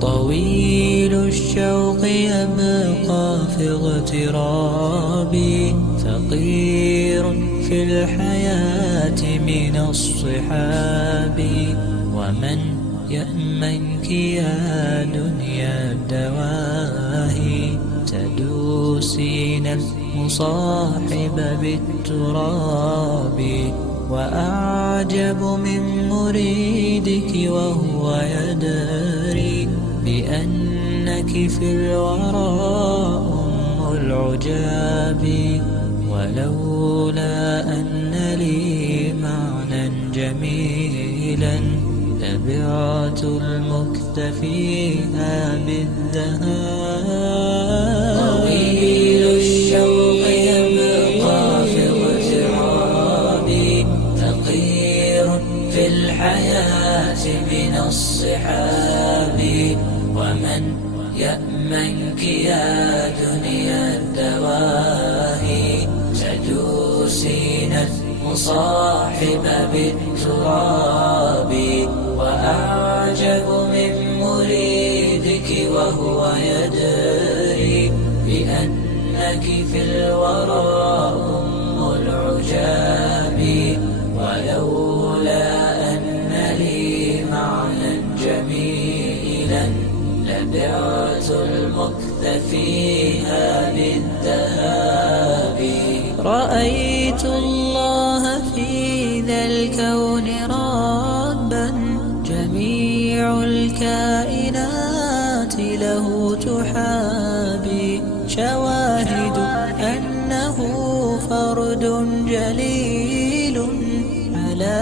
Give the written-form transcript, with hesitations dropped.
طويل الشوق يبقى في اغترابي، فقير في الحياة من الصحاب. ومن يأمنك يا دنيا الدواهي، تدوسين المصاحب بالتراب. وأعجب من مريدك وهو يدري بأنك في الورى أم العجاب. ولولا أن لي معنى جميلا لبعت المكتفيها بالذهاب. طويل الشوق يبقى في اغترابي، فقير في الحياة من الصحاب. ومن يأمنك يا دنيا الدواهي، تدوسين المصاحب بالتراب. وأعجب من مريدك وهو يدري بأنك في الورى أم العجاب. ولولا أن لي معنى جميلا لبعت المكتفيها بالذهاب. رأيت الله في ذا الكون ربا، جميع الكائنات له تحابي. شواهد أنه فرد جليل على